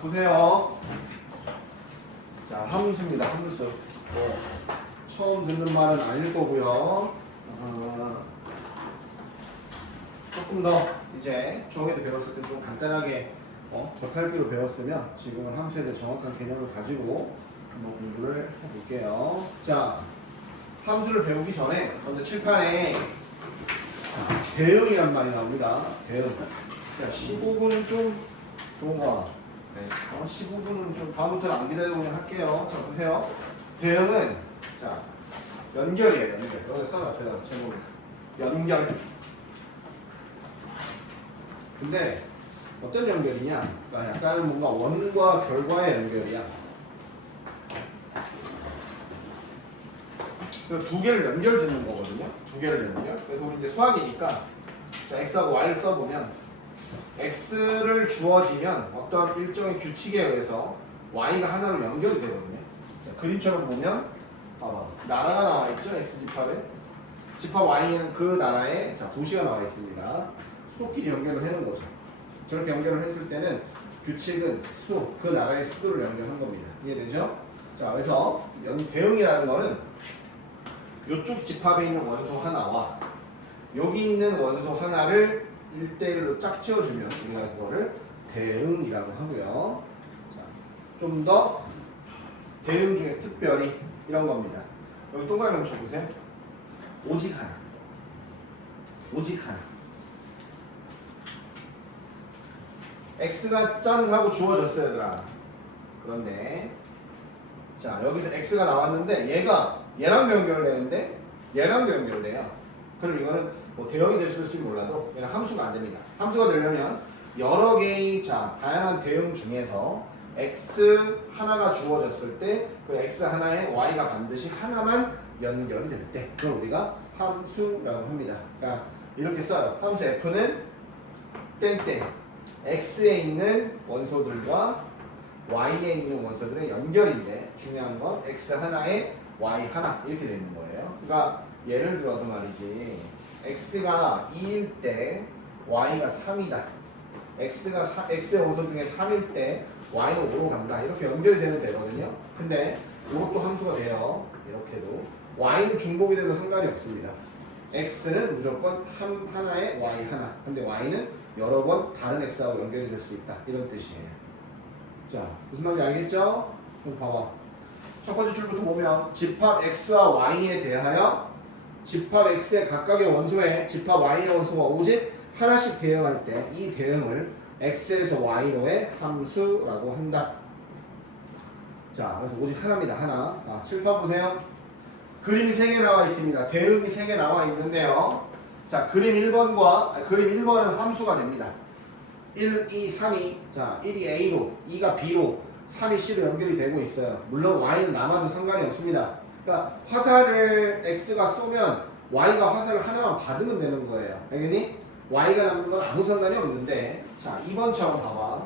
보세요. 자, 함수입니다. 함수. 처음 듣는 말은 아닐 거고요. 조금 더 이제 중학교 때 배웠을 때 좀 간단하게 겉핥기로 배웠으면 지금은 함수에 대해 정확한 개념을 가지고 한번 공부를 해볼게요. 자, 함수를 배우기 전에 먼저 칠판에 대응이란 말이 나옵니다. 대응. 자, 15분은 좀 좋은가? 네. 15분은 좀 다음부터는 안 기다리고 그냥 할게요. 자, 보세요. 대응은 자 연결이에요. 연결. 여기 써놔. 앞에다 제목. 연결. 근데 어떤 연결이냐? 그러니까 약간 뭔가 원과 결과의 연결이야. 그래서 두 개를 연결 짓는 거거든요. 두 개를 연결. 그래서 우리 이제 수학이니까 자, x하고 y를 써보면 x를 주어지면 어떤 일정의 규칙에 의해서 y가 하나로 연결이 되거든요. 자, 그림처럼 보면 봐봐. 나라가 나와 있죠. x 집합에. 집합 y는 그 나라에 자, 도시가 나와 있습니다. 수도끼리 연결을 해놓은 거죠. 저렇게 연결을 했을 때는 규칙은 수도, 그 나라의 수도를 연결한 겁니다. 이해되죠? 자, 그래서 대응이라는 거는 이쪽 집합에 있는 원소 하나와 여기 있는 원소 하나를 1대1로 짝지어주면 우리가 그거를 대응이라고 하고요. 좀 더 대응 중에 특별히 이런 겁니다. 여기 동그라미 쳐보세요. 오직 하나. 오직 하나. x가 짠 하고 주어졌어요, 얘들아. 그런데 자, 여기서 x가 나왔는데 얘가 얘랑도 연결되는데 얘랑도 연결돼요. 그럼 이거는 뭐 대응이 될 수 있을지 몰라도 얘는 함수가 안 됩니다. 함수가 되려면 여러 개의 자, 다양한 대응 중에서 x 하나가 주어졌을 때 그 x 하나에 y가 반드시 하나만 연결이 될 때 그걸 우리가 함수라고 합니다. 그러니까 이렇게 써요. 함수 f는 땡땡 x에 있는 원소들과 y에 있는 원소들의 연결인데 중요한 건 x 하나에 y 하나 이렇게 되는 거예요. 그러니까 예를 들어서 말이지 x가 2일 때 y가 3이다. x의 원소 중에 3일 때 y는 5로 간다. 이렇게 연결이 되면 되거든요. 근데 이것도 함수가 돼요. 이렇게도 y는 중복이 돼도 상관이 없습니다. x는 무조건 하나에 y 하나. 근데 y는 여러 번 다른 x하고 연결이 될 수 있다. 이런 뜻이에요. 자, 무슨 말인지 알겠죠? 그럼 봐봐. 첫 번째 줄부터 보면 집합 x와 y에 대하여 집합 x의 각각의 원소에 집합 y의 원소가 오직 하나씩 대응할 때 이 대응을 x에서 y로의 함수라고 한다. 자, 그래서 오직 하나입니다. 하나. 자, 칠판 보세요. 그림이 3개 나와 있습니다. 대응이 3개 나와 있는데요. 자, 그림 1번은 함수가 됩니다. 1, 2, 3이 자, 1이 A로, 2가 B로, 3이 C로 연결이 되고 있어요. 물론 Y는 남아도 상관이 없습니다. 그러니까 화살을 X가 쏘면 Y가 화살을 하나만 받으면 되는 거예요. 알겠니? Y가 남는 건 아무 상관이 없는데 자, 2번처럼 봐봐.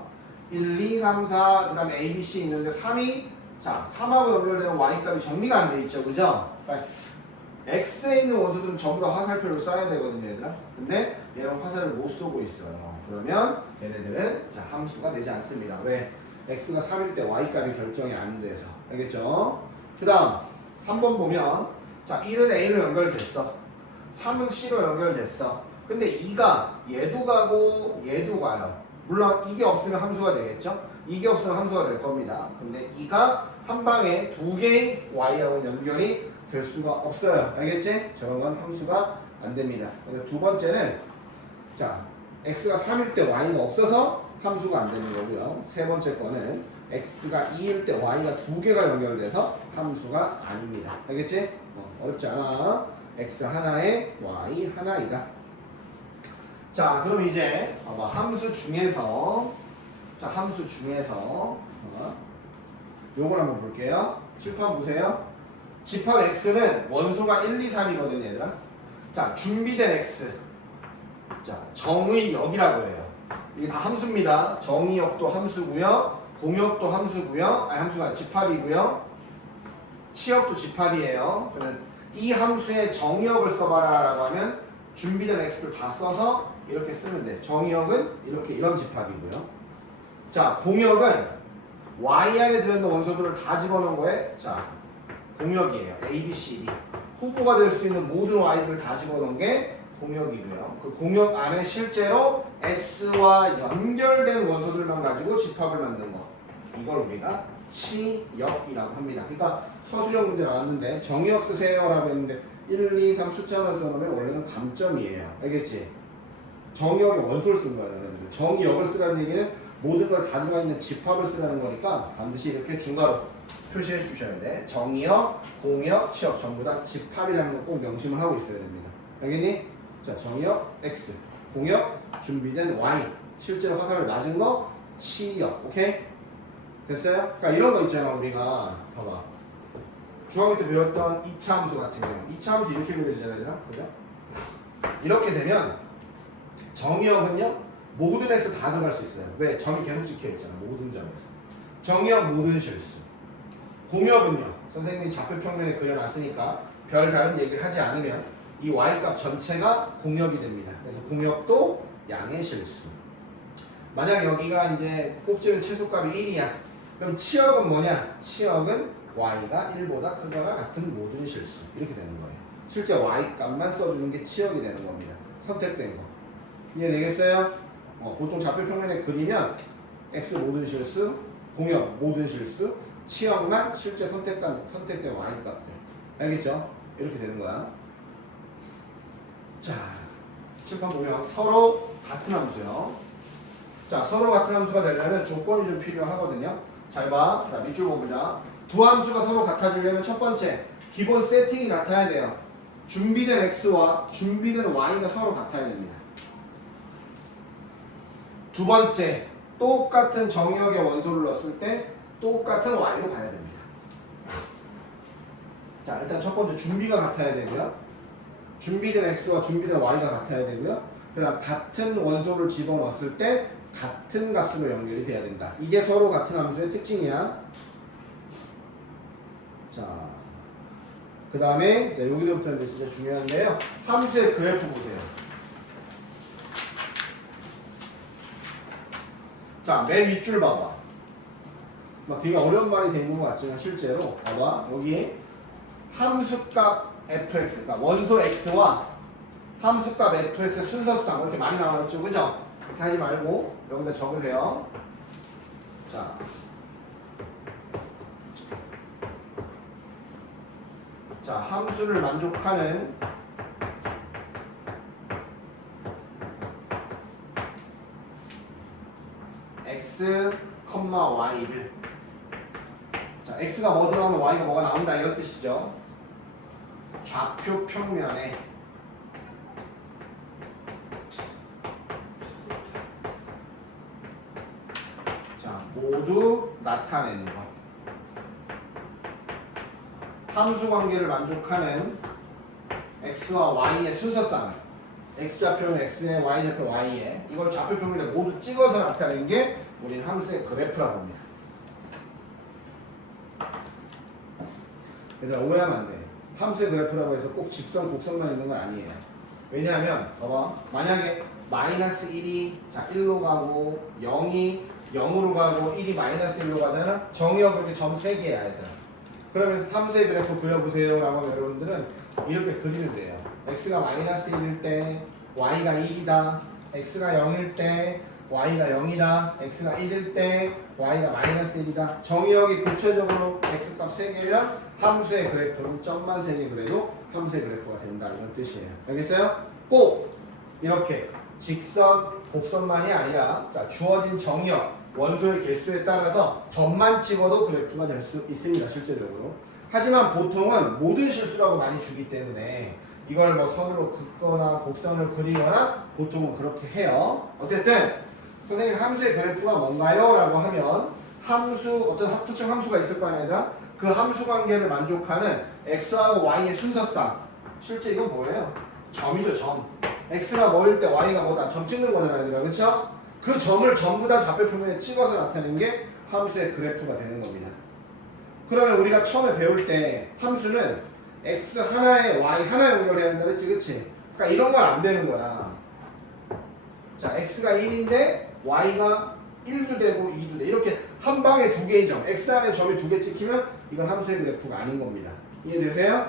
1, 2, 3, 4, 그 다음에 A, B, C 있는데 3이 자, 3하고 연결되는 Y값이 정리가 안 돼 있죠. 그죠? 그러니까 X에 있는 원소들은 전부 다 화살표를 쏴야 되거든요, 얘들아. 근데 얘는 화살을 못 쏘고 있어요. 그러면 얘네들은 자, 함수가 되지 않습니다. 왜? X가 3일 때 Y값이 결정이 안 돼서. 알겠죠? 그 다음 3번 보면 자, 1은 A로 연결됐어. 3은 C로 연결됐어. 근데 2가 얘도 가고 얘도 가요. 물론 이게 없으면 함수가 되겠죠? 이게 없으면 함수가 될 겁니다. 근데 2가 한 방에 두 개의 Y하고 연결이 될 수가 없어요. 알겠지? 저런 건 함수가 안 됩니다. 그래서 두 번째는 자, x가 3일 때 y가 없어서 함수가 안 되는 거고요. 세 번째 거는 x가 2일 때 y가 두 개가 연결돼서 함수가 아닙니다. 알겠지? 어렵지 않아. x 하나에 y 하나이다. 자, 그럼 이제 봐봐. 함수 중에서 요걸 한번 볼게요. 칠판 보세요. 집합 x는 원소가 1, 2, 3이거든요, 얘들아. 자, 준비된 x. 자, 정의역이라고 해요. 이게 다 함수입니다. 정의역도 함수고요. 공역도 함수고요. 아니, 함수가 아니라 집합이고요. 치역도 집합이에요. 그러면 이 함수의 정의역을 써봐라 라고 하면 준비된 x를 다 써서 이렇게 쓰면 돼. 정의역은 이렇게 이런 집합이고요. 자, 공역은 y 안에 들어있는 원소들을 다 집어넣은 거에 자 공역이에요. A, B, C, D 후보가 될 수 있는 모든 y들을 다 집어넣은 게 공역이고요. 그 공역 안에 실제로 x와 연결된 원소들만 가지고 집합을 만든 거 이걸 우리가 치역이라고 합니다. 그러니까 서술형 문제 나왔는데 정의역 쓰세요라고 했는데 1, 2, 3 숫자만 써놓으면 원래는 감점이에요. 알겠지? 정의역의 원소를 쓴 거야. 정의역을 쓰라는 얘기는 모든 걸 다 들어가 있는 집합을 쓰라는 거니까 반드시 이렇게 중괄호 표시해 주셔야 돼. 정의역, 공역, 치역 전부 다 집합이라는 거 꼭 명심을 하고 있어야 됩니다. 알겠니? 자, 정의역 x, 공역 준비된 y, 실제로 화살을 맞은 거 치역. 오케이? 됐어요? 그러니까 이런 거 있잖아. 우리가 봐봐. 중학교 때 배웠던 2차 함수 같은 경우 2차 함수 이렇게 그려지잖아요. 그죠? 이렇게 되면 정의역은요 모든 x 다 들어갈 수 있어요. 왜? 점이 계속 찍혀있잖아. 모든 점에서 정의역 모든 실수. 공역은요 선생님이 좌표 평면에 그려놨으니까 별 다른 얘기를 하지 않으면 이 y값 전체가 공역이 됩니다. 그래서 공역도 양의 실수. 만약 여기가 이제 꼭지는 최소값이 1이야 그럼 치역은 뭐냐? 치역은 y가 1보다 크거나 같은 모든 실수 이렇게 되는 거예요. 실제 y값만 써주는 게 치역이 되는 겁니다. 선택된 거 이해되겠어요? 보통 좌표 평면에 그리면 x 모든 실수, 공역 모든 실수, 치역만 실제 선택된 y값들 알겠죠? 이렇게 되는 거야. 자, 칠판 보면 서로 같은 함수요. 자, 서로 같은 함수가 되려면 조건이 좀 필요하거든요. 잘 봐. 자, 밑줄 보자. 두 함수가 서로 같아지려면 첫 번째, 기본 세팅이 같아야 돼요. 준비된 x와 준비된 y가 서로 같아야 됩니다. 두 번째, 똑같은 정의역의 원소를 넣었을 때 똑같은 y로 가야 됩니다. 자, 일단 첫 번째 준비가 같아야 되고요. 준비된 x와 준비된 y가 같아야 되고요. 그 다음 같은 원소를 집어넣었을 때 같은 값으로 연결이 돼야 된다. 이게 서로 같은 함수의 특징이야. 자, 그 다음에 여기서부터 이제 진짜 중요한데요. 함수의 그래프 보세요. 자, 맨 윗줄 봐봐. 막 되게 어려운 말이 되는 것 같지만 실제로 봐봐. 여기 함수값 fx, 그러니까 원소 x와 함수값 fx의 순서상 이렇게 많이 나와있죠, 그죠? 이렇게 하지 말고 여기다 적으세요. 자, 함수를 만족하는 x, y를 자, x가 뭐 들어가면 y가 뭐가 나온다 이런 뜻이죠. 좌표 평면에 자, 모두 나타내는 것. 함수 관계를 만족하는 x와 y의 순서상을 x좌표는 x에 y좌표 y에 이걸 좌표 평면에 모두 찍어서 나타내는 게 우리는 함수의 그래프라고 합니다. 얘들아 오해하면 안 돼. 함수의 그래프라고 해서 꼭 직선, 곡선만 있는 건 아니에요. 왜냐하면 봐봐. 만약에 마이너스 1이 자 1로 가고 0이 0으로 가고 1이 마이너스 1로 가잖아. 정의역 그렇게 점 3개야 얘들아. 그러면 함수의 그래프 그려보세요 라고 하면 여러분들은 이렇게 그리면 돼요. x가 마이너스 1일 때 y가 1이다. x가 0일 때 y가 0이다. x가 1일 때 y가 마이너스 1이다. 정의역이 구체적으로 x값 3개면 함수의 그래프는 점만 3개 그래도 함수의 그래프가 된다. 이런 뜻이에요. 알겠어요? 꼭 이렇게 직선, 곡선만이 아니라 자, 주어진 정의역 원소의 개수에 따라서 점만 찍어도 그래프가 될 수 있습니다. 실제적으로. 하지만 보통은 모든 실수라고 많이 주기 때문에 이걸 뭐 선으로 긋거나 곡선을 그리거나 보통은 그렇게 해요. 어쨌든 선생님 함수의 그래프가 뭔가요? 라고 하면 함수 어떤 특정 함수가 있을 거 아니라 그 함수 관계를 만족하는 x하고 y의 순서상 실제 이건 뭐예요? 점이죠. 점. x가 뭐일 때 y가 뭐다. 점 찍는 거잖아요. 그렇죠? 그 점을 전부 다 좌표 평면에 찍어서 나타내는 게 함수의 그래프가 되는 겁니다. 그러면 우리가 처음에 배울 때 함수는 x 하나에 y 하나 연결해야 한다 그랬지, 그치? 그러니까 이런 건 안 되는 거야. 자, x가 1인데 y가 1도 되고 2도 돼. 이렇게 한 방에 두 개의 점, x 안에 점이 두 개 찍히면 이건 함수의 그래프가 아닌 겁니다. 이해되세요?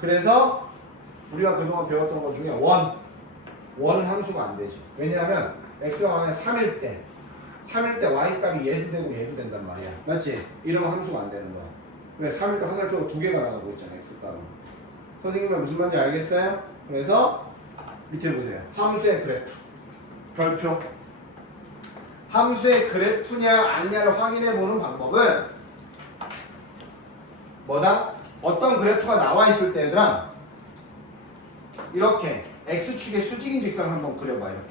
그래서 우리가 그동안 배웠던 것 중에 원은 함수가 안 되지. 왜냐하면 x가 만약에 3일 때 y 값이 얘도 되고 얘도 된단 말이야. 맞지? 이러면 함수가 안 되는 거야. 왜? 3일 때 화살표가 두 개가 나가고 있잖아, x 값은. 선생님은 무슨 말인지 알겠어요? 그래서 밑에 보세요. 함수의 그래프. 별표. 함수의 그래프냐 아니냐를 확인해 보는 방법은 뭐다? 어떤 그래프가 나와 있을 때 얘들아 이렇게 x축의 수직인 직선을 한번 그려봐. 이렇게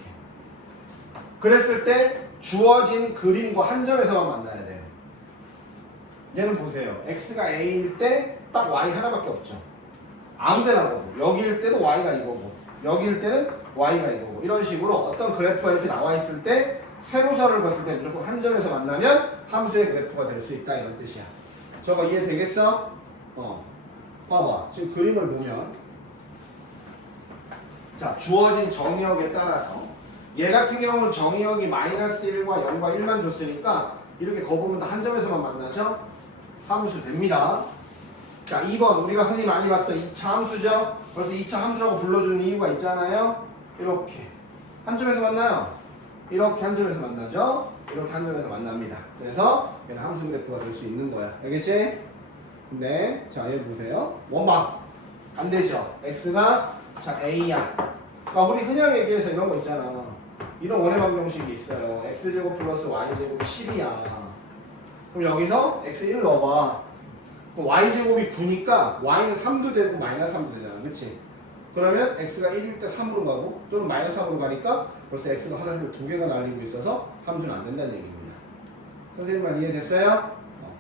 그랬을 때 주어진 그림과 한 점에서만 만나야 돼. 얘는 보세요. x가 a일 때 딱 y 하나밖에 없죠. 아무데나 보고 여기일 때도 y가 이거고 여기일 때는 y가 이거고 이런 식으로 어떤 그래프가 이렇게 나와 있을 때 세로선을 봤을 때 무조건 한 점에서 만나면 함수의 그래프가 될 수 있다 이런 뜻이야. 저거 이해되겠어? 봐봐. 지금 그림을 보면 자 주어진 정의역에 따라서 얘 같은 경우는 정의역이 -1과 0과 1만 줬으니까 이렇게 거보면 다 한 점에서만 만나죠? 함수 됩니다. 자 2번 우리가 흔히 많이 봤던 2차 함수죠? 벌써 2차 함수라고 불러주는 이유가 있잖아요. 이렇게 한 점에서 만나요. 이렇게 한 점에서 만나죠? 이렇게 한 점에서 만납니다. 그래서 얘는 함수 그래프가 될 수 있는 거야. 알겠지? 근데 자 얘 보세요. 원방 안 되죠? x가 자 a야. 그러니까 우리 그냥 얘기해서 이런 거 있잖아. 이런 원의 방정식이 있어요. x제곱 플러스 y제곱이 10이야. 그럼 여기서 x1 넣어봐. 그럼 y제곱이 9니까 y는 3도 되고 -3도 되잖아. 그치? 그러면 x가 1일 때 3으로 가고 또는 -3으로 가니까 벌써 x가 화살표 두 개가 날리고 있어서 함수는 안 된다는 얘기입니다. 선생님 말 이해됐어요?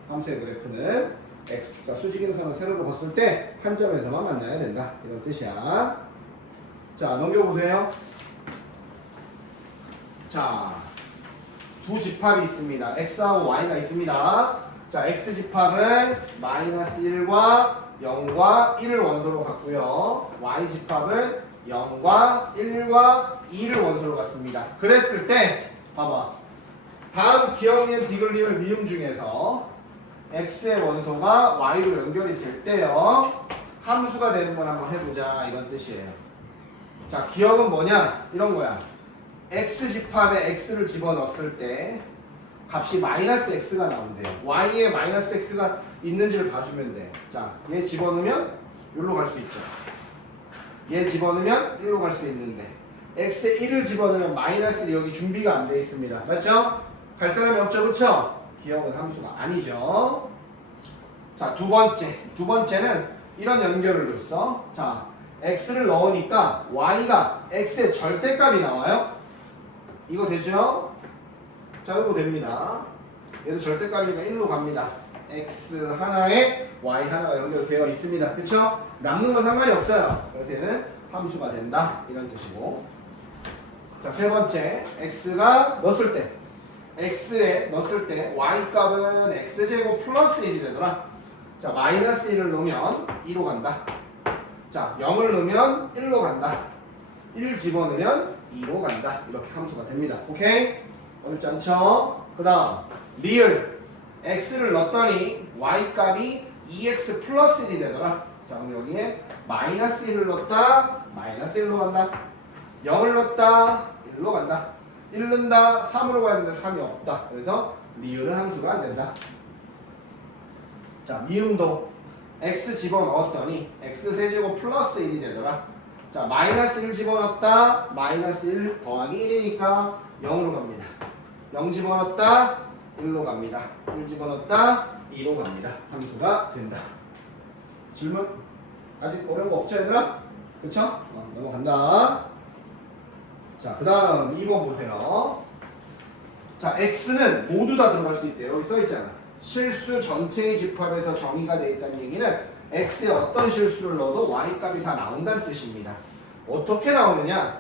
함수의 그래프는 x축과 수직인 선을 세로로 걷을 때 한 점에서만 만나야 된다. 이런 뜻이야. 자, 넘겨보세요. 자, 두 집합이 있습니다. x하고 y가 있습니다. 자, x집합은 -1과 0과 1을 원소로 갖고요. y집합은 0과 1과 2를 원소로 갖습니다. 그랬을 때 봐봐. 다음 기억니은 디귿리을 미음 중에서 x의 원소가 y로 연결이 될 때요. 함수가 되는 걸 한번 해보자. 이런 뜻이에요. 자, 기억은 뭐냐? 이런 거야. x집합에 x를 집어넣었을 때 값이 -x가 나온대요. y에 -x가 있는지를 봐주면 돼. 자, 얘 집어넣으면 여기로 갈 수 있죠. 얘 집어넣으면 여기로 갈 수 있는데 x에 1을 집어넣으면 -1이 여기 준비가 안 돼 있습니다. 맞죠? 갈 사람이 없죠. 그쵸? 기억은 함수가 아니죠. 자, 두 번째는 이런 연결을 줬어. 자, x를 넣으니까 y가 x의 절대값이 나와요. 이거 되죠? 자, 이거 됩니다. 얘도 절대값이니까 1로 갑니다. x 하나에 y 하나가 연결되어 있습니다. 그쵸? 남는 건 상관이 없어요. 그래서 얘는 함수가 된다. 이런 뜻이고. 자, 세 번째. x가 넣었을 때. x에 넣었을 때 y 값은 x제곱 플러스 1이 되더라. 자, -1을 넣으면 2로 간다. 자, 0을 넣으면 1로 간다. 1 집어넣으면 2로 간다. 이렇게 함수가 됩니다. 오케이? 어렵지 않죠? 그 다음 리을 x를 넣었더니 y 값이 2x 플러스 1이 되더라. 자, 그럼 여기에 -1을 넣었다. -1로 간다. 0을 넣었다. 1로 간다. 1 넣는다. 3으로 가야 되는데 3이 없다. 그래서 리을은 함수가 안 된다. 자, 미음도 x 집어넣었더니 x세제곱 플러스 1이 되더라. 자, -1 집어넣었다. -1 더하기 1이니까 0으로 갑니다. 0 집어넣었다. 1로 갑니다. 1 집어넣었다. 2로 갑니다. 함수가 된다. 질문? 아직 어려운 거 없죠, 얘들아? 그쵸? 넘어간다. 자, 그 다음 2번 보세요. 자, x는 모두 다 들어갈 수 있대요. 여기 써있잖아. 실수 전체의 집합에서 정의가 되어 있다는 얘기는 x에 어떤 실수를 넣어도 y값이 다 나온다는 뜻입니다. 어떻게 나오느냐?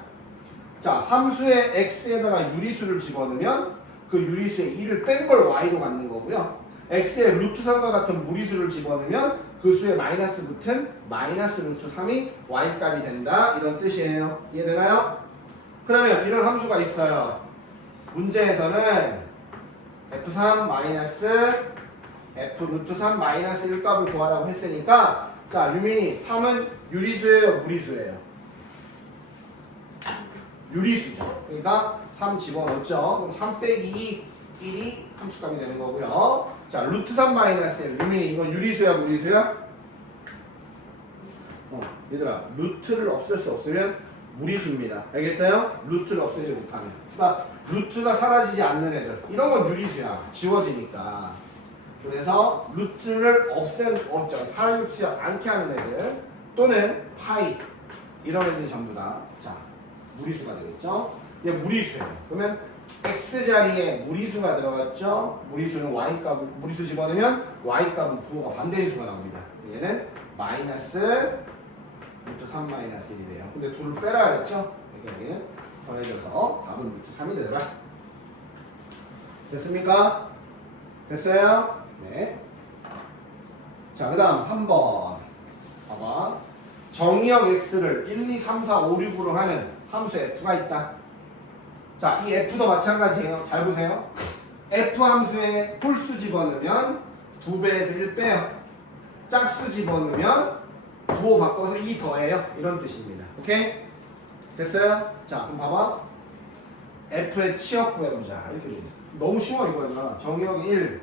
자, 함수의 x에다가 유리수를 집어넣으면 그 유리수의 2를 뺀 걸 y로 갖는 거고요. x의 루트 3과 같은 무리수를 집어넣으면 그 수에 마이너스 붙은 마이너스 루트 3이 y값이 된다. 이런 뜻이에요. 이해되나요? 그러면 이런 함수가 있어요. 문제에서는 F3 마이너스 F 루트 3 마이너스 1 값을 구하라고 했으니까 자 유민이 3은 유리수예요 무리수예요? 유리수죠. 그러니까 3 집어넣죠. 그럼 3 빼기 2 1이 함수값이 되는 거고요. 자 루트 3 마이너스 1 유민이 이건 유리수야 무리수야? 얘들아 루트를 없앨 수 없으면 무리수입니다. 알겠어요? 루트를 없애지 못하면. 그러니까 루트가 사라지지 않는 애들 이런 건 유리수야. 지워지니까. 그래서 루트를 사라지지 않게 하는 애들 또는 파이 이런 애들이 전부 다 자 무리수가 되겠죠. 이게 무리수예요. 그러면 x 자리에 무리수가 들어갔죠. 무리수는 y 값을 무리수 집어넣으면 y 값은 부호가 반대인 수가 나옵니다. 얘는 마이너스 루트 3 마이너스 1이래요. 근데 둘을 빼라 그랬죠. 여기는 더해져서 답은 루트 3이 되더라. 됐습니까? 됐어요? 네. 자, 그 다음 3번. 봐봐. 정의역 x를 1, 2, 3, 4, 5, 6으로 하는 함수 f가 있다. 자, 이 f도 마찬가지예요. 잘 보세요. f 함수에 홀수 집어넣으면 2배에서 1 빼요. 짝수 집어넣으면 부호 바꿔서 2 더해요. 이런 뜻입니다. 오케이? 됐어요? 자, 그럼 봐봐. f의 치역 구해보자. 이렇게 돼 있어. 너무 쉬워 이거야. 정의역이 1,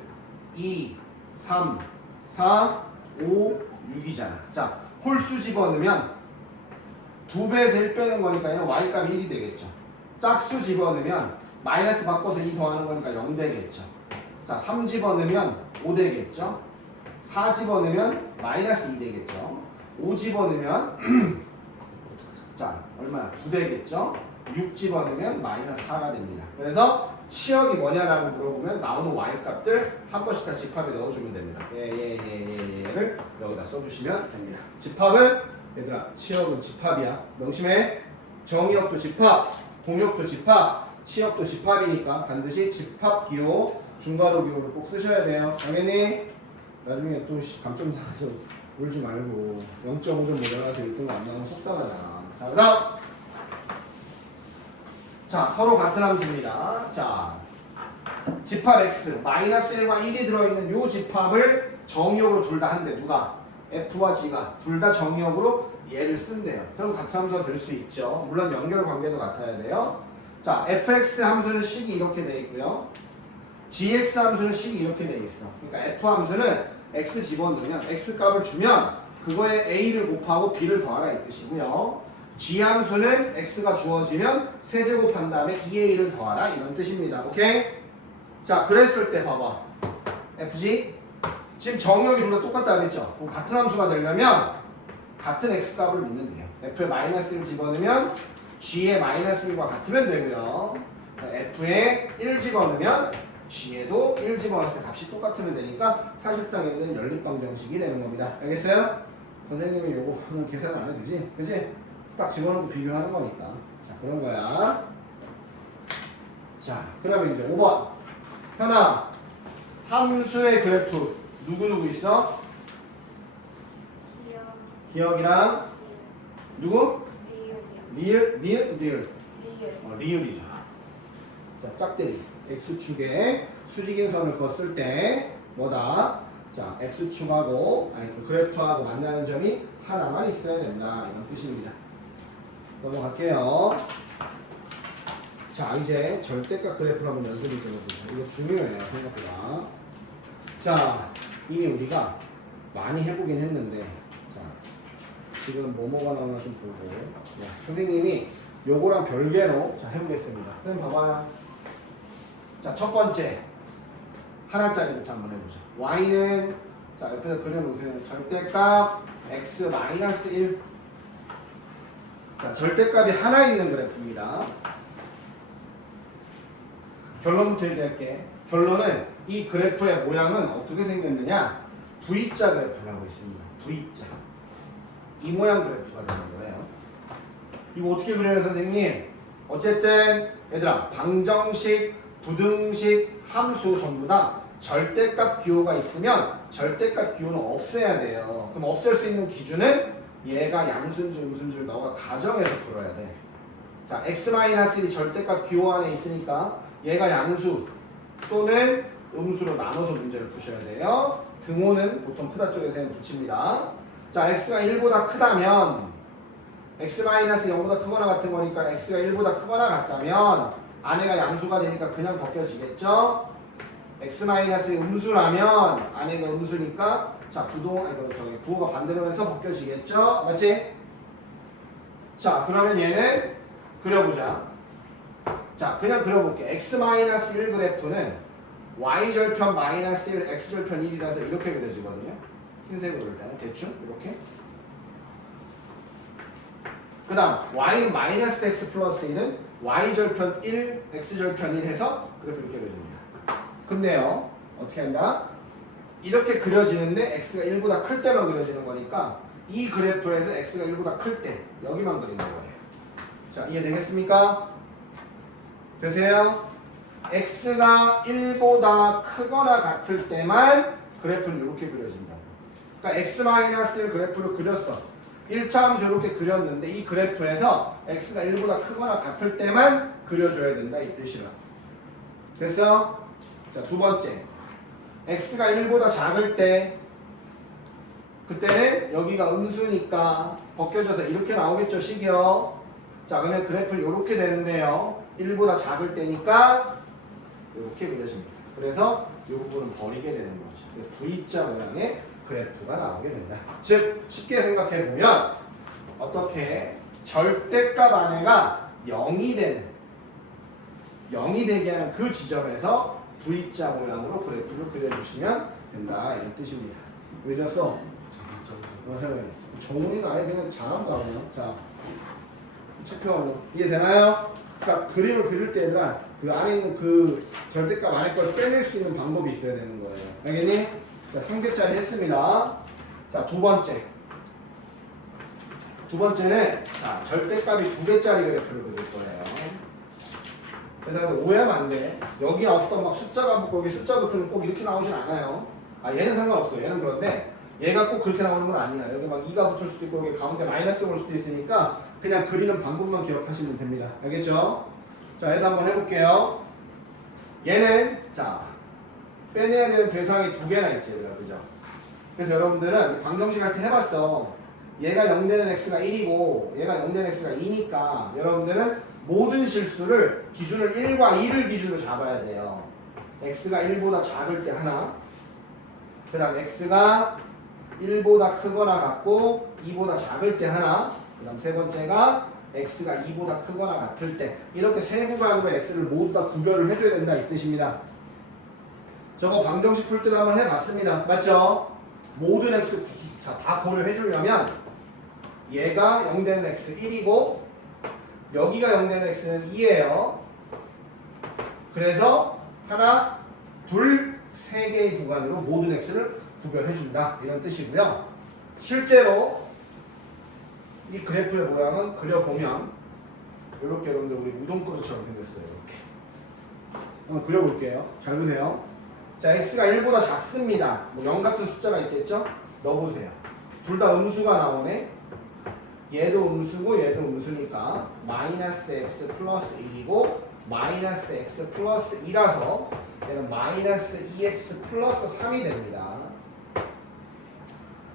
2, 3, 4, 5, 6이잖아. 자, 홀수 집어넣으면 2배에서 1 빼는 거니까 y값이 1이 되겠죠. 짝수 집어넣으면 마이너스 바꿔서 2 더하는 거니까 0 되겠죠. 자, 3 집어넣으면 5 되겠죠. 4 집어넣으면 마이너스 2 되겠죠. 5 집어넣으면 자, 얼마야? 9 되겠죠. 6 집어넣으면 마이너스 4가 됩니다. 그래서 치역이 뭐냐라고 물어보면 나오는 y값들 한 번씩 다 집합에 넣어주면 됩니다. 얘를 여기다 써주시면 됩니다. 집합은 얘들아 치역은 집합이야. 명심해. 정의역도 집합, 공역도 집합, 치역도 집합이니까 반드시 집합 기호, 중괄호 기호를 꼭 쓰셔야 돼요. 당연히 나중에 또 감점 나가서 울지 말고 0.5점 모자라서 1등 안 나오면 속상하잖아. 자, 그 다음 자, 서로 같은 함수입니다. 자, 집합 x 마이너스 1과 1이 들어있는 요 집합을 정의역으로 둘 다 한대. 누가? f와 g가 둘 다 정의역으로 얘를 쓴대요. 그럼 같은 함수가 될 수 있죠. 물론 연결 관계도 같아야 돼요. 자, fx 함수는 식이 이렇게 돼 있고요. gx 함수는 식이 이렇게 돼 있어. 그러니까 f 함수는 x 집어넣으면 x 값을 주면 그거에 a를 곱하고 b를 더하라 이 뜻이고요. g 함수는 x가 주어지면 세제곱한 다음에 2a를 더하라 이런 뜻입니다. 오케이? 자, 그랬을 때 봐봐. fg 지금 정의역이 둘 다 똑같다 그랬죠? 그럼 같은 함수가 되려면 같은 x값을 넣는 돼요. f에 마이너스 1 집어넣으면 g의 마이너스 1과 같으면 되고요. f에 1 집어넣으면 g에도 1 집어넣었을 때 값이 똑같으면 되니까 사실상 얘는 연립방정식이 되는 겁니다. 알겠어요? 선생님이 요거는 계산 안 해도 되지? 그치? 딱 집어넣고 비교하는 거니까. 자, 그런 거야. 자, 그러면 이제 5번. 현아, 함수의 그래프 누구 있어? 기억이랑 누구? 리을? 리을이죠. 자, 짝대기. x축에 수직인 선을 걷을 때 뭐다? 자, x축하고 그 그래프하고 만나는 점이 하나만 있어야 된다. 이런 뜻입니다. 넘어갈게요. 자, 이제 절대값 그래프를 한번 연습을 좀 해보자. 이거 중요해요, 생각보다. 자, 이미 우리가 많이 해보긴 했는데, 자, 지금 뭐가 나오나 좀 보고, 네, 선생님이 요거랑 별개로 자 해보겠습니다. 선생님 봐봐요. 자, 첫 번째 하나짜리부터 한번 해보자. y는 자 옆에서 그려놓으세요. 절대값 x-1. 자, 절대값이 하나 있는 그래프입니다. 결론부터 얘기할게. 결론은 이 그래프의 모양은 어떻게 생겼느냐? V자 그래프를 하고 있습니다. V자. 이 모양 그래프가 되는 거예요. 이거 어떻게 그려요, 선생님? 어쨌든 얘들아, 방정식, 부등식, 함수 전부 다 절대값 기호가 있으면 절대값 기호는 없애야 돼요. 그럼 없앨 수 있는 기준은 얘가 양수인지 음수인지를 너가 가정해서 풀어야 돼. 자, x-1이 절대값 기호 안에 있으니까 얘가 양수 또는 음수로 나눠서 문제를 푸셔야 돼요. 등호는 보통 크다 쪽에서 붙입니다. 자, x가 1보다 크다면 x-0보다 크거나 같은 거니까 x가 1보다 크거나 같다면 안에가 양수가 되니까 그냥 벗겨지겠죠? x-의 음수라면 안에가 음수니까 자, 부호가 반대로 해서 벗겨지겠죠? 맞지? 자, 그러면 얘는 그려보자. 자, 그냥 그려볼게. x-1 그래프는 y절편 마이너스 1, x절편 1이라서 이렇게 그려지거든요. 흰색으로 일단 대충 이렇게. 그 다음 y는 마이너스 x 플러스 1은 y절편 1, x절편 1 해서 그래프 이렇게 그려집니다. 근데요, 어떻게 한다? 이렇게 그려지는데 x가 1보다 클 때만 그려지는 거니까 이 그래프에서 x가 1보다 클 때 여기만 그리는 거예요. 자, 이해되겠습니까? 되세요? x가 1보다 크거나 같을 때만 그래프는 이렇게 그려진다. 그러니까 x-1 그래프를 그렸어. 1차 함수 이렇게 그렸는데 이 그래프에서 x가 1보다 크거나 같을 때만 그려줘야 된다 이 뜻이라. 됐어? 자, 두 번째. x가 1보다 작을 때 그때는 여기가 음수니까 벗겨져서 이렇게 나오겠죠, 식이요. 자, 그러면 그래프 이렇게 되는데요. 1보다 작을 때니까 이렇게 그려집니다. 그래서 이 부분은 버리게 되는 거죠. V자 모양의 그래프가 나오게 된다. 즉 쉽게 생각해 보면 어떻게 절대값 안에가 0이 되게 하는 그 지점에서 V자 모양으로 그래프를 그려주시면 된다 이런 뜻입니다. 왜 졌어? 정훈이는 아예 그냥 잘한다 그냥. 자, 체크하고 이해되나요? 그러니까 그림을 그릴 때 얘들아 그 안에 있는 그 절대값 안에 걸 빼낼 수 있는 방법이 있어야 되는 거예요. 알겠니? 자, 3개짜리 했습니다. 자, 두 번째. 두 번째는 자, 절대값이 2개짜리 그래프를 그릴 거예요. 그래서 오해하면 안 돼. 여기 어떤 막 숫자가 붙고 여기 숫자 붙으면 꼭 이렇게 나오진 않아요. 아, 얘는 상관없어요. 얘는 그런데 얘가 꼭 그렇게 나오는 건 아니야. 여기 막 2가 붙을 수도 있고 여기 가운데 마이너스 올 수도 있으니까 그냥 그리는 방법만 기억하시면 됩니다. 알겠죠? 자, 얘도 한번 해볼게요. 얘는 자 빼내야 되는 대상이 2개나 있지 얘들아. 그죠? 그래서 여러분들은 방정식 할 때 해봤어. 얘가 0 되는 x가 1이고 얘가 0 되는 x가 2니까 여러분들은 모든 실수를 기준을 1과 2를 기준으로 잡아야 돼요. x가 1보다 작을 때 하나, 그 다음 x가 1보다 크거나 같고 2보다 작을 때 하나, 그 다음 세 번째가 x가 2보다 크거나 같을 때, 이렇게 세 구간으로 x를 모두 다 구별을 해줘야 된다 이 뜻입니다. 저거 방정식 풀 때도 한번 해봤습니다. 맞죠? 모든 x 다 고려해 주려면 얘가 0 되는 x 1이고 여기가 0 되는 x는 2예요. 그래서 하나, 둘, 세 개의 구간으로 모든 x를 구별해 준다 이런 뜻이고요. 실제로 이 그래프의 모양은 그려보면 이렇게 여러분들 우리 우동그릇처럼 생겼어요. 이렇게 한번 그려볼게요. 잘 보세요. 자, x가 1보다 작습니다. 뭐 0 같은 숫자가 있겠죠? 넣어보세요. 둘 다 음수가 나오네. 얘도 음수고 얘도 음수니까 마이너스 x 플러스 1이고 마이너스 x 플러스 2라서 얘는 마이너스 2x 플러스 3이 됩니다.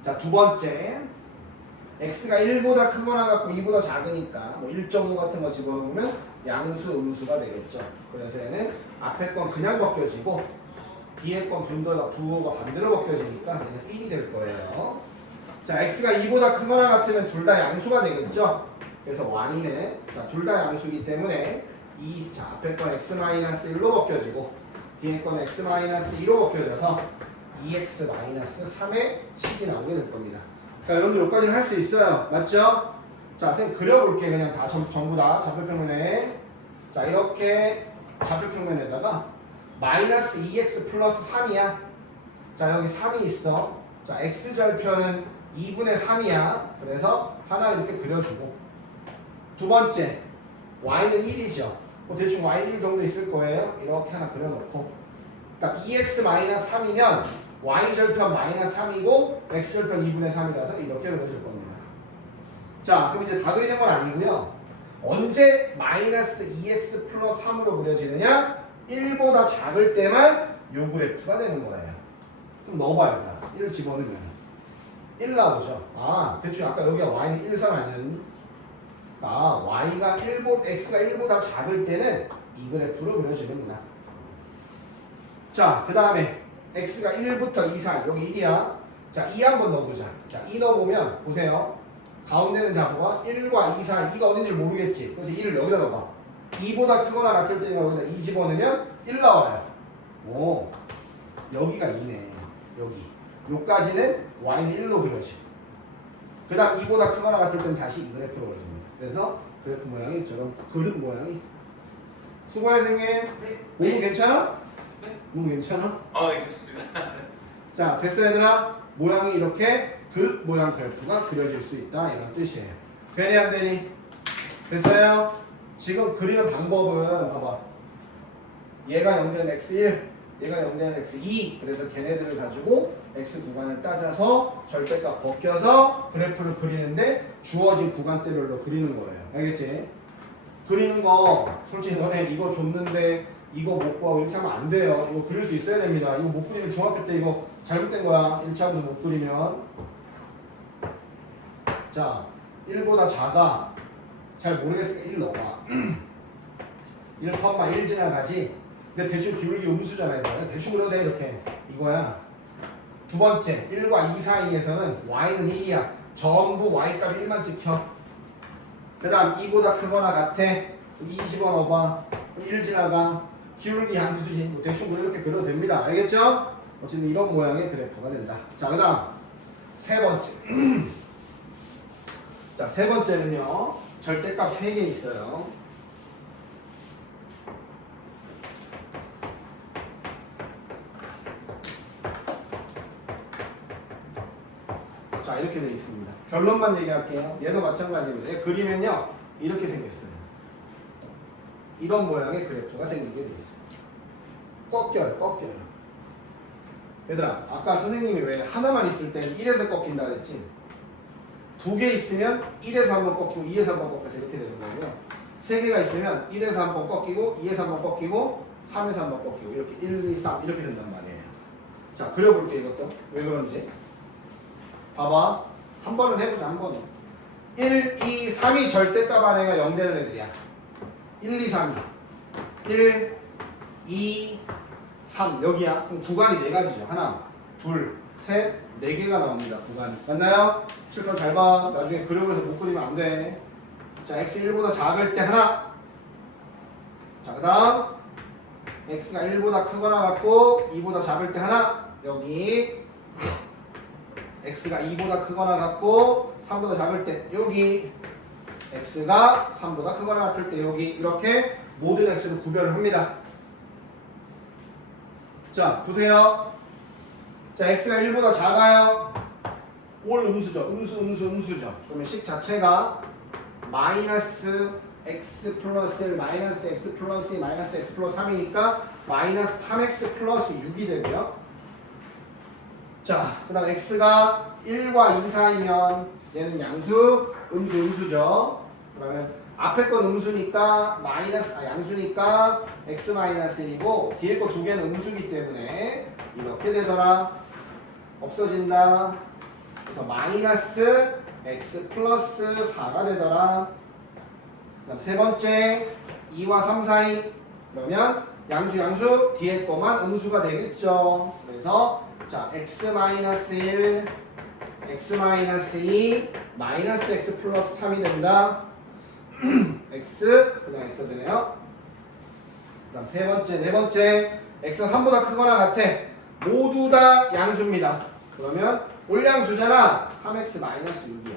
자, 두 번째 x가 1보다 크거나 같고 2보다 작으니까 뭐 1.5 같은 거 집어넣으면 양수 음수가 되겠죠. 그래서 얘는 앞에 건 그냥 벗겨지고 뒤에 건 부호가 반대로 벗겨지니까 얘는 1이 될 거예요. 자, x가 2보다 크거나 같으면 둘 다 양수가 되겠죠. 그래서 y는 둘 다 양수이기 때문에 자, 앞에 건 x-1로 벗겨지고 뒤에 건 x-2로 벗겨져서 2x-3의 식이 나오게 될 겁니다. 자, 여러분들 여기까지는 할 수 있어요. 맞죠? 자, 선생님 그려볼게. 그냥 다 전부 다 좌표평면에. 자, 이렇게 좌표평면에다가 마이너스 2x 플러스 3이야. 자, 여기 3이 있어. 자, x절편은 2분의 3이야. 그래서 하나 이렇게 그려주고 두 번째 y는 1이죠. 뭐 대충 y 1 정도 있을 거예요. 이렇게 하나 그려놓고 그러니까 2x-3이면 y절편 마이너스 3이고 x절편 2분의 3이라서 이렇게 그려줄 겁니다. 자, 그럼 이제 다 그리는 건 아니고요. 언제 마이너스 2x 플러스 3으로 그려지느냐? 1보다 작을 때만 요 그래프가 되는 거예요. 그럼 넣어봐요. 그냥 1 집어넣으면 1 나오죠. 아, 대충 아까 여기가 y는 1, 3 아니었니? 아, y가 x가 1보다 작을 때는 이 그래프로 그려지는구나. 자, 그 다음에 x가 1부터 2 사이, 여기 1이야. 자, 2 한번 넣어보자. 자, 2 넣어보면 보세요. 가운데는 잡아봐. 1과 2 사이, 2가 어딘지 모르겠지. 그래서 2를 여기다 넣어봐. 2보다 크거나 같을 때는 여기다 2 집어넣으면 1 나와요. 오, 여기가 2네. 여기. 요까지는 y는 1로 그려지고. 그 다음 2보다 크거나 같을 때는 다시 이 그래프로 그려집니다. 그래서 그래프 모양이 저런 그릇 모양이. 수고해 선생님. 네. 몸은 괜찮아? 네. 몸 괜찮아? 네, 괜찮습니다. 자, 됐어 얘들아? 모양이 이렇게 그릇 모양 그래프가 그려질 수 있다 이런 뜻이에요. 되니 안 되니? 됐어요? 지금 그리는 방법은 봐봐. 얘가 연결된 x1, 얘가 연결된 x2. 그래서 걔네들을 가지고 x 구간을 따져서 절대값 벗겨서 그래프를 그리는데 주어진 구간대별로 그리는 거예요. 알겠지? 그리는 거 솔직히 너네 이거 줬는데 이거 못 구하고 이렇게 하면 안 돼요. 이거 그릴 수 있어야 됩니다. 이거 못 그리면 중학교 때 이거 잘못된 거야. 1차 함수 못 그리면. 자, 1보다 작아. 잘 모르겠으니까 1 넣어봐. 1,1 지나가지. 근데 대충 기울기 음수잖아요. 대충 그려도 돼 이렇게. 이거야. 두 번째, 1과 2 사이에서는 y는 1이야. 전부 y값 1만 찍혀. 그 다음 2보다 크거나 같아. 2 집어넣어봐. 1 지나가. 기울기 함수지. 뭐 대충 이렇게 그려도 됩니다. 알겠죠? 어쨌든 이런 모양의 그래프가 된다. 자, 그 다음 세 번째. 자, 세 번째는요. 절대값 3개 있어요. 자, 이렇게 되어 있습니다. 결론만 얘기할게요. 얘도 마찬가지입니다. 얘 그리면요. 이렇게 생겼어요. 이런 모양의 그래프가 생기게 되어 있어요. 꺾여요. 얘들아, 아까 선생님이 왜 하나만 있을 때 1에서 꺾인다 그랬지? 2개 있으면 1에서 한번 꺾이고 2에서 한번 꺾여서 이렇게 되는 거고요. 3개가 있으면 1에서 한번 꺾이고 2에서 한번 꺾이고 3에서 한번 꺾이고 이렇게 1, 2, 3 이렇게 된단 말이에요. 자, 그려볼게 이것도. 왜 그런지. 봐봐. 한 번은 해보자. 한 번은. 1, 2, 3이 절대값 안에가 0되는 애들이야. 1, 2, 3이. 1, 2, 3 여기야. 그럼 구간이 4가지죠. 하나, 둘, 셋, 4개가 나옵니다. 구간이. 맞나요? 실컷 잘 봐. 나중에 그려버려서 못 그리면 안 돼. 자, x 1보다 작을 때 하나. 자, 그 다음 x가 1보다 크거나 같고 2보다 작을 때 하나. 여기 x가 2보다 크거나 같고 3보다 작을 때 여기 x가 3보다 크거나 같을 때 여기 이렇게 모든 x를 구별을 합니다. 자, 보세요. 자, x가 1보다 작아요. 올 음수죠. 음수죠. 그러면 식 자체가 마이너스 x 플러스 1 마이너스 x 플러스 2 마이너스 x 플러스 3이니까 마이너스 3x 플러스 6이 되고요. 자, 그 다음 x가 1과 2 사이면 얘는 양수, 음수죠. 그러면 앞에 건 음수니까 양수니까 x 마이너스 1이고 뒤에 거 두 개는 음수기 때문에 이렇게 되더라. 없어진다. 그래서 마이너스 x 플러스 4가 되더라. 그다음 세 번째 2와 3 사이 그러면 양수 뒤에 거만 음수가 되겠죠. 그래서 자 x 마이너스 1 x 마이너스 2 마이너스 x 플러스 3이 된다. x 그다음 x 되네요. 그다음 세 번째 네 번째 x가 3보다 크거나 같아. 모두 다 양수입니다. 그러면 올양수잖아. 3x 마이너스 6이야.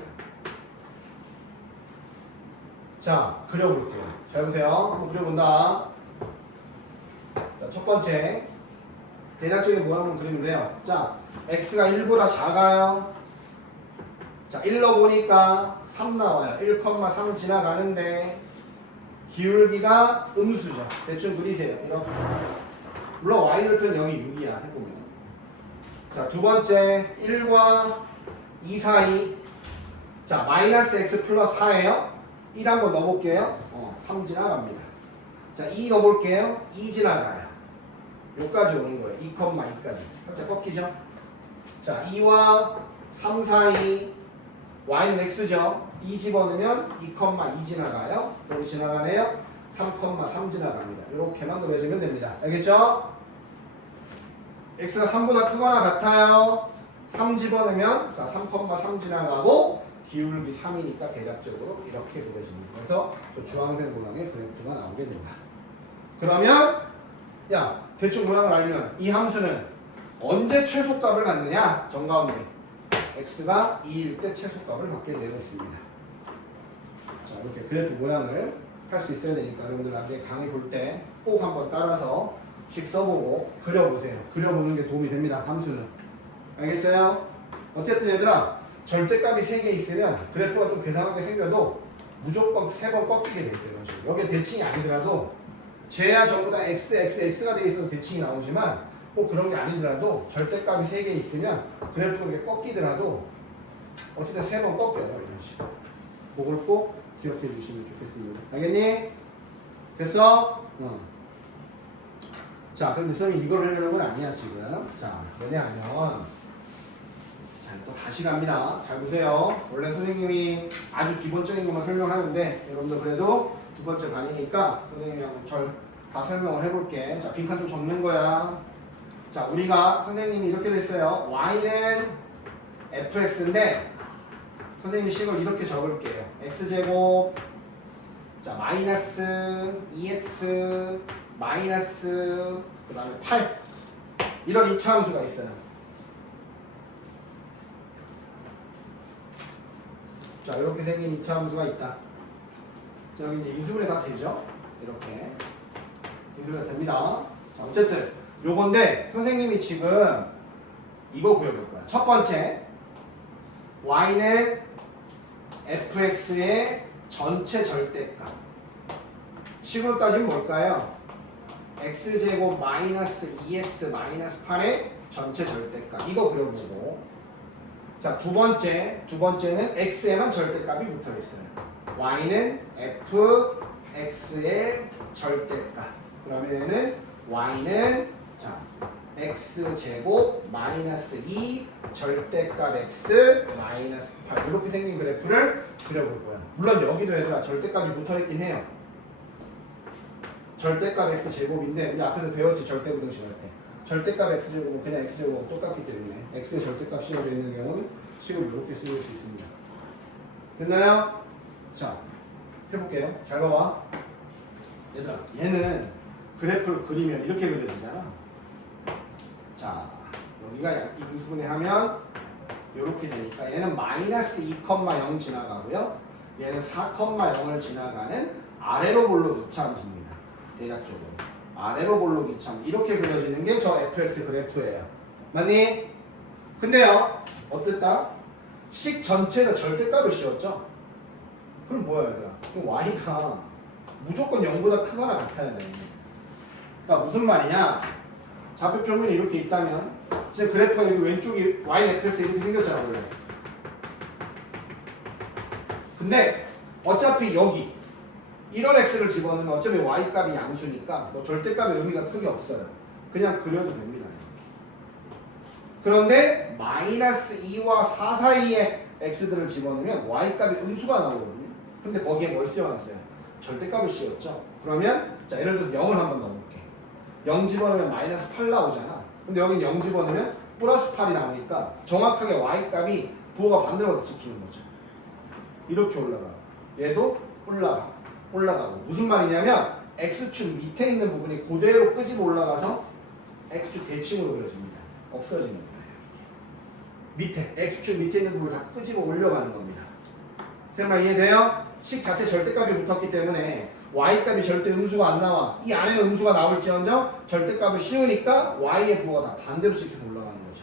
자, 그려볼게요. 잘 보세요. 한번 그려본다. 자, 첫 번째 대략적인 모양만 그리면 돼요. 자, x가 1보다 작아요. 자, 1 넣어보니까 3 나와요. 1,3을 지나가는데 기울기가 음수죠. 대충 그리세요. 이렇게. 물론 y절편 0이 6이야. 해보면. 자, 두 번째 1과 2 사이. 자, 마이너스 x 플러스 4예요. 1 한번 넣어볼게요. 3 지나갑니다. 자, 2 넣어볼게요. 2 지나가요. 여기까지 오는 거예요. 2,2까지. 살짝 꺾이죠? 자, 2와 3 사이 y는 x죠. 2 집어넣으면 2,2 지나가요. 여기 지나가네요. 3,3 지나갑니다. 이렇게만 그려주면 됩니다. 알겠죠? x가 3보다 크거나 같아요. 3 집어넣으면 자 3,3 지나가고 기울기 3이니까 대략적으로 이렇게 그려집니다. 그래서 저 주황색 모양의 그래프가 나오게 된다. 그러면 야 대충 모양을 알면 이 함수는 언제 최소값을 갖느냐? 정가운데 x가 2일 때 최소값을 갖게 되어 있습니다. 자 이렇게 그래프 모양을 할 수 있어야 되니까 여러분들 나중에 강의 볼 때 꼭 한번 따라서 식 써보고 그려보세요. 그려보는 게 도움이 됩니다. 함수는. 알겠어요? 어쨌든 얘들아 절대값이 3개 있으면 그래프가 좀 괴상하게 생겨도 무조건 3번 꺾이게 돼 있어요. 여기에 대칭이 아니더라도 쟤야 전부 다 x가 돼 있어서 대칭이 나오지만 꼭 그런 게 아니더라도 절대값이 3개 있으면 그래프가 이렇게 꺾이더라도 어쨌든 3번 꺾여요. 이런 식으로. 그걸 꼭 기억해 주시면 좋겠습니다. 알겠니? 됐어? 자, 그런데 선생님 이걸 하려는 건 아니야 지금. 자, 왜냐하면 자, 또 다시 갑니다. 잘 보세요. 원래 선생님이 아주 기본적인 것만 설명하는데 여러분들 그래도 두 번째 반이니까 선생님이 한번 다 설명을 해볼게. 자, 빈칸 좀 적는 거야. 자, 우리가 선생님이 이렇게 됐어요. y는 fx인데 선생님이 식을 이렇게 적을게요. x제곱 자 마이너스 2x 마이너스 그 다음에 8 이런 이차함수가 있어요. 자 이렇게 생긴 이차함수가 있다. 자 여기 이제 인수분해 다 되죠? 이렇게 인수분해 됩니다. 자 어쨌든 요건데 선생님이 지금 이거 구해볼 거야. 첫 번째 y는 fx의 전체 절대값. 식으로 따지면 뭘까요? x제곱 마이너스 2x 마이너스 8의 전체 절대값. 이거 그려보고 자 두 번째는 x에만 절대값이 붙어있어요. y는 fx의 절대값. 그러면은 y는 자 x제곱 마이너스 2 절대값 x 마이너스 8 이렇게 생긴 그래프를 그려볼 거야. 물론 여기도 얘들아 절대값이 붙어있긴 해요. 절대값 x제곱인데 우리 앞에서 배웠지 절대부등식 할 때. 절대값 x제곱은 그냥 x제곱하고 똑같기 때문에 x의 절대값 씌워져 있는 경우는 식을 이렇게 쓰일 수 있습니다. 됐나요? 자 해볼게요. 잘 봐봐. 얘들아 얘는 그래프를 그리면 이렇게 그려지잖아. 자 여기가 인수분해 하면 이렇게 되니까 얘는 마이너스 2,0 지나가고요. 얘는 4,0을 지나가는 아래로 볼록 이차함수입니다. 대략적으로 아래로 볼록 이차함수 이렇게 그려지는 게 저 fx 그래프예요. 맞니? 근데요 어땠다? 식 전체가 절대값을 씌웠죠? 그럼 뭐야 얘들아? 그럼 y가 무조건 0보다 크거나 같아야 돼. 그러니까 무슨 말이냐? 좌표 평면이 이렇게 있다면 지금 그래프가 여기 왼쪽이 y는 fx 이렇게 생겼잖아 원래. 근데 어차피 여기 이런 x를 집어넣으면 어차피 y값이 양수니까 뭐 절대값의 의미가 크게 없어요. 그냥 그려도 됩니다. 그런데 마이너스 2와 4 사이에 x들을 집어넣으면 y값이 음수가 나오거든요. 근데 거기에 뭘 씌워놨어요? 절대값을 씌웠죠. 그러면 자 예를 들어서 0을 한번 넣어볼게. 0 집어넣으면 마이너스 8 나오잖아. 근데 여긴 0 집어넣으면 플러스 8이 나오니까 정확하게 y값이 부호가 반대로 가서 지키는 거죠. 이렇게 올라가. 얘도 올라가고. 무슨 말이냐면 x축 밑에 있는 부분이 그대로 끄집어 올라가서 x축 대칭으로 그려집니다. 없어지는 거예요. 밑에 x축 밑에 있는 부분을 다 끄집어 올려가는 겁니다. 쌤말 이해돼요? 식 자체 절대값이 붙었기 때문에 y값이 절대 음수가 안 나와. 이 안에는 음수가 나올지언정 절대값을 씌우니까 y의 부호가 다 반대로 찍혀서 올라가는 거죠.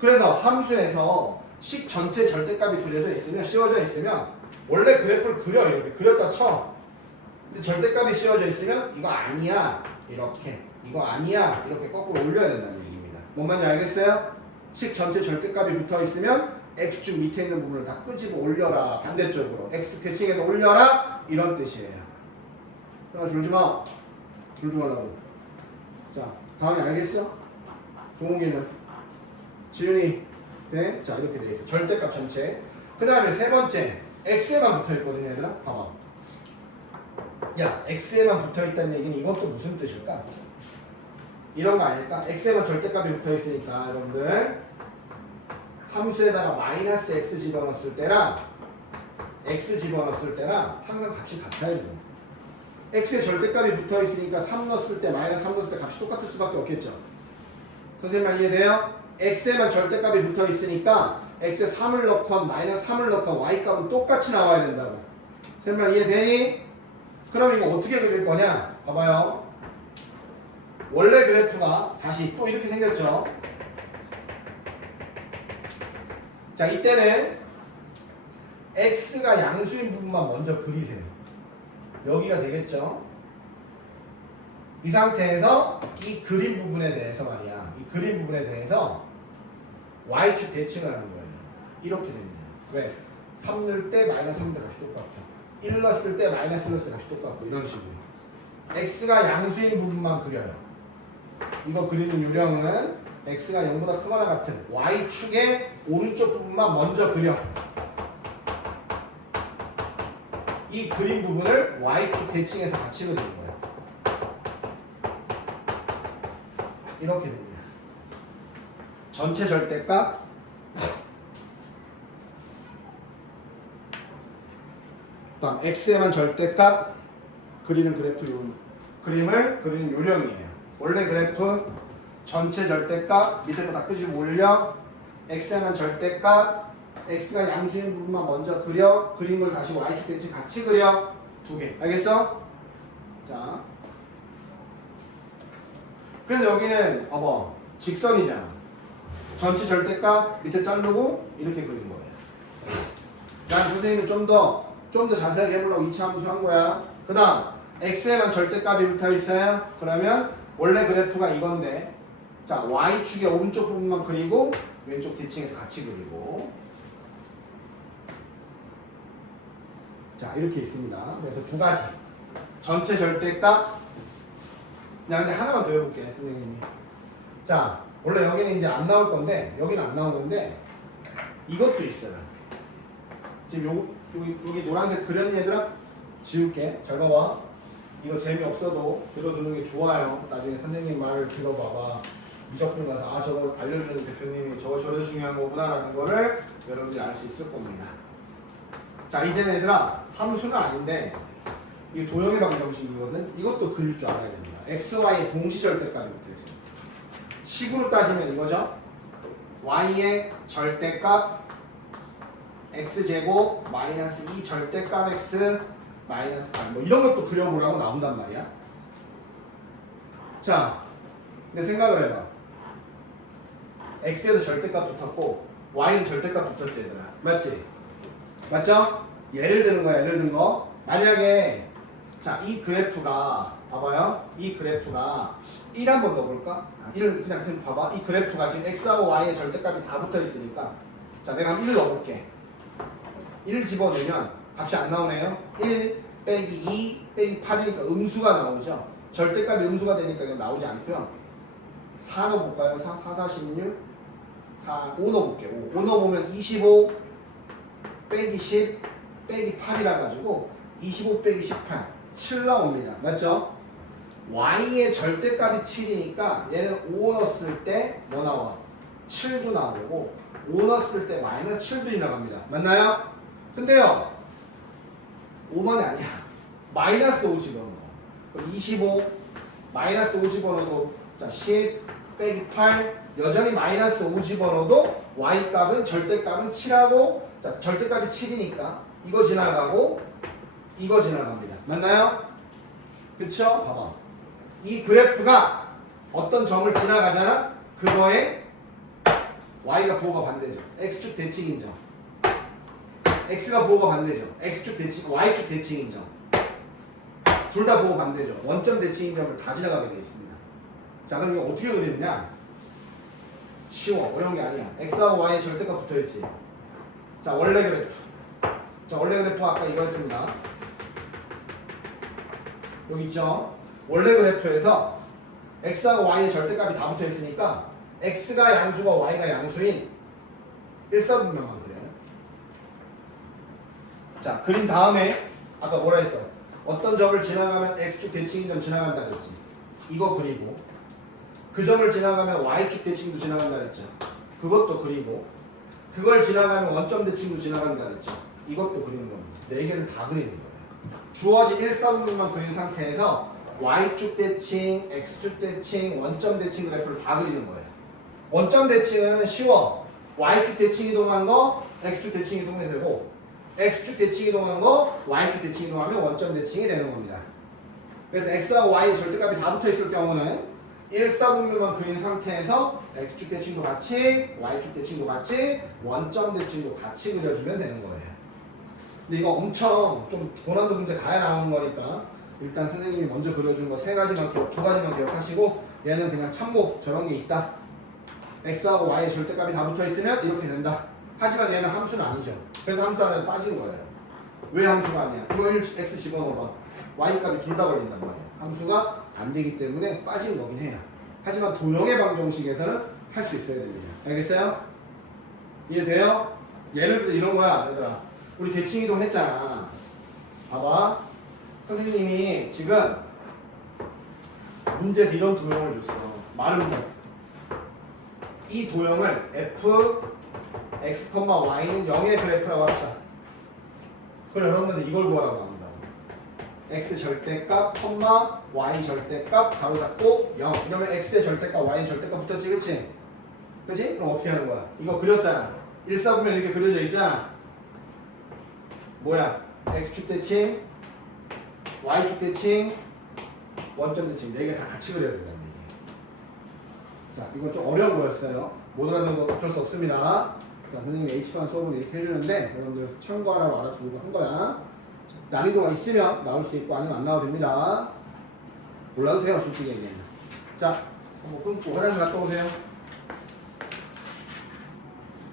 그래서 함수에서 식 전체 절대값이 그려져 있으면 씌워져 있으면 원래 그래프를 그려 이렇게 그렸다 쳐. 근데 절대값이 씌워져 있으면 이거 아니야 이렇게 이거 아니야 이렇게 거꾸로 올려야 된다는 얘기입니다. 뭔 말인지 알겠어요? 식 전체 절대값이 붙어 있으면 x축 밑에 있는 부분을 다 끄집어 올려라. 반대쪽으로 x축 대칭해서 올려라 이런 뜻이에요. 졸지 마. 졸지 말라고. 자, 다음에 알겠어? 동욱이는? 지윤이? 네? 자 이렇게 돼 있어. 절대값 전체. 그 다음에 세 번째 x에만 붙어있거든요 얘들아. 봐봐. 야 x에만 붙어있다는 얘기는 이것도 무슨 뜻일까? 이런 거 아닐까? x에만 절대값이 붙어있으니까 여러분들 함수에다가 마이너스 x 집어넣었을 때랑 x 집어넣었을 때랑 항상 값이 같아야 돼요. x에 절대값이 붙어있으니까 3 넣었을 때 마이너스 3 넣었을 때 값이 똑같을 수밖에 없겠죠. 선생님 말 이해돼요? x에만 절대값이 붙어있으니까 x에 3을 넣건 마이너스 3을 넣건 y값은 똑같이 나와야 된다고. 선생님 말 이해되니? 그럼 이거 어떻게 그릴 거냐? 봐봐요. 원래 그래프가 다시 또 이렇게 생겼죠. 자 이때는 x가 양수인 부분만 먼저 그리세요. 여기가 되겠죠. 이 상태에서 이 그림 부분에 대해서 말이야. 이 그림 부분에 대해서 y축 대칭을 하는 거예요. 이렇게 됩니다. 왜? 3 넣을 때 마이너스 3 때 값이 똑같고 1 넣었을 때 마이너스 1 넣었을 때 값이 똑같고 이런 식으로 x가 양수인 부분만 그려요. 이거 그리는 요령은 x가 0보다 크거나 같은 y축의 오른쪽 부분만 먼저 그려. 이 그림 부분을 y축 대칭해서 같이 그리는 거예요. 이렇게 됩니다. 전체 절대값 다음 x에만 절대값 그리는 그래프 그림을 그리는 요령이에요. 원래 그래프 전체 절대값 밑에 거 다 끄집어 올려 x에만 절대값 x가 양수인 부분만 먼저 그려 그린 걸 다시 y축 대칭 같이 그려 두 개. 알겠어? 자 그래서 여기는 봐봐 직선이잖아. 전체 절대값 밑에 자르고 이렇게 그리는 거예요. 난 선생님은 좀 더 자세하게 해보려고 2차 함수 한 거야. 그 다음 x에만 절대값이 붙어 있어요. 그러면 원래 그래프가 이건데 자 y축의 오른쪽 부분만 그리고 왼쪽 대칭해서 같이 그리고 자 이렇게 있습니다. 그래서 두 가지 전체 절대값 야 근데 하나만 더 해볼게 선생님이. 자 원래 여기는 이제 안 나올 건데 여기는 안 나오는데 이것도 있어요. 지금 여기 노란색 그렸니 얘들아? 지울게. 잘 봐봐. 이거 재미없어도 들어두는 게 좋아요. 나중에 선생님 말을 들어봐봐. 무조건 가서 아 저거 알려주는 대표님이 저거 저래 중요한 거구나 라는 거를 여러분들이 알 수 있을 겁니다. 자 이제는 얘들아 함수는 아닌데 이 도형의 방정식이거든. 이것도 그릴 줄 알아야 됩니다. x, y의 동시절대값이 붙어있어요. 식으로 따지면 이거죠. y의 절대값 x제곱 마이너스 2 절대값 x 마이너스 8 뭐 이런 것도 그려보라고 나온단 말이야. 자 근데 생각을 해봐. x에도 절대값 붙었고 y는 절대값 붙었지 얘들아. 맞지? 맞죠? 예를 드는 거야. 예를 든 거. 만약에 자 이 그래프가 봐봐요. 이 그래프가 1 한번 넣어볼까? 1을 그냥 봐봐. 이 그래프가 지금 x하고 y의 절대값이 다 붙어 있으니까 자 내가 1을 넣어볼게. 1을 집어넣으면 값이 안 나오네요. 1 빼기 2 빼기 8이니까 음수가 나오죠. 절대값이 음수가 되니까 이건 나오지 않고요. 4 넣어볼까요? 4, 4, 16 4, 5 넣어볼게요. 5 넣어보면 25 빼기 10 빼기 8이라 가지고 25 빼기 18 7 나옵니다. 맞죠? y의 절대값이 7이니까 얘는 5 넣었을 때 뭐 나와? 7도 나오고 5 넣었을 때 마이너스 7도 지나갑니다. 맞나요? 근데요 5만이 아니야. 마이너스 5 집어넣어. 25 마이너스 5 집어넣어도 자 10 빼기 8 여전히 마이너스 5 집어넣어도 y값은 절대값은 7하고 자 절대값이 7이니까 이거 지나가고 이거 지나갑니다. 맞나요? 그쵸? 봐봐. 이 그래프가 어떤 점을 지나가잖아? 그거에 y가 부호가 반대죠. x축 대칭 인정. x가 부호가 반대죠. x축 대칭, y축 대칭 인정. 둘 다 부호 반대죠. 원점 대칭 인정을 다 지나가게 되어 있습니다. 자 그럼 이거 어떻게 그리느냐? 쉬워. 어려운 게 아니야. x하고 y의 절대값 붙어있지. 자 원래 그래프. 자 원래 그래프 아까 이거였습니다. 여기 있죠. 원래 그래프에서 x하고 y의 절대값이 다 붙어있으니까 x가 양수가 y가 양수인 1사분면만 그려요. 자, 그린 다음에 아까 뭐라 했어? 어떤 점을 지나가면 x축 대칭인 점 지나간다 그랬지. 이거 그리고 그 점을 지나가면 y축 대칭도 지나간다 그랬죠. 그것도 그리고 그걸 지나가면 원점 대칭도 지나간다 그랬죠. 이것도 그리는 겁니다. 4개를 다 그리는 거예요. 주어진 1사분면만 그린 상태에서 y축 대칭, x축 대칭, 원점 대칭 그래프를 다 그리는 거예요. 원점 대칭은 쉬워. y축 대칭 이동한 거 x축 대칭 이동이 되고 x축 대칭 이동한 거 y축 대칭 이동하면 원점 대칭이 되는 겁니다. 그래서 x하고 y의 절대값이 다 붙어 있을 경우는 1사분면만 그린 상태에서 x축 대칭도 같이 y축 대칭도 같이 원점 대칭도 같이 그려주면 되는 거예요. 근데 이거 엄청 좀 고난도 문제 가야 나오는 거니까 일단 선생님이 먼저 그려준 거 3가지만 두 가지만 기억하시고 얘는 그냥 참고 저런 게 있다. x하고 y의 절대값이 다 붙어 있으면 이렇게 된다. 하지만 얘는 함수는 아니죠. 그래서 함수 안에 빠진 거예요. 왜 함수가 아니야? 이거 x 집어넣어봐. y 값이 둘 다 걸린단 말이야. 함수가 안 되기 때문에 빠진 거긴 해요. 하지만 도형의 방정식에서는 할 수 있어야 됩니다. 알겠어요? 이해돼요? 예를 들어 이런 거야, 얘들아. 우리 대칭 이동 했잖아. 봐봐. 선생님이 지금 문제에서 이런 도형을 줬어. 마른 거. 이 도형을 f, x, y는 0의 그래프라고 합시다. 그럼 여러분들 이걸 구하라고 합니다. x 절대값, y 절대값, 가로 닫고 0. 이러면 x의 절대값, y의 절대값 붙었지, 그치? 그치? 그럼 어떻게 하는 거야? 이거 그렸잖아. 1사분면 이렇게 그려져 있잖아. 뭐야? x축 대칭, y축 대칭, 원점 대칭 4개 다 같이 그려야 된다는 얘기예요. 자, 이건 좀 어려운 거였어요. 못 알아듣는 거 어쩔 수 없습니다. 자, 선생님이 H반 수업은 이렇게 해주는데 여러분들 참고하라고 알아두고 한 거야. 난이도가 있으면 나올 수 있고 아니면 안 나와도 됩니다. 몰라도 돼요, 솔직히 얘기하면. 자, 한번 끊고 화장실 갔다 오세요.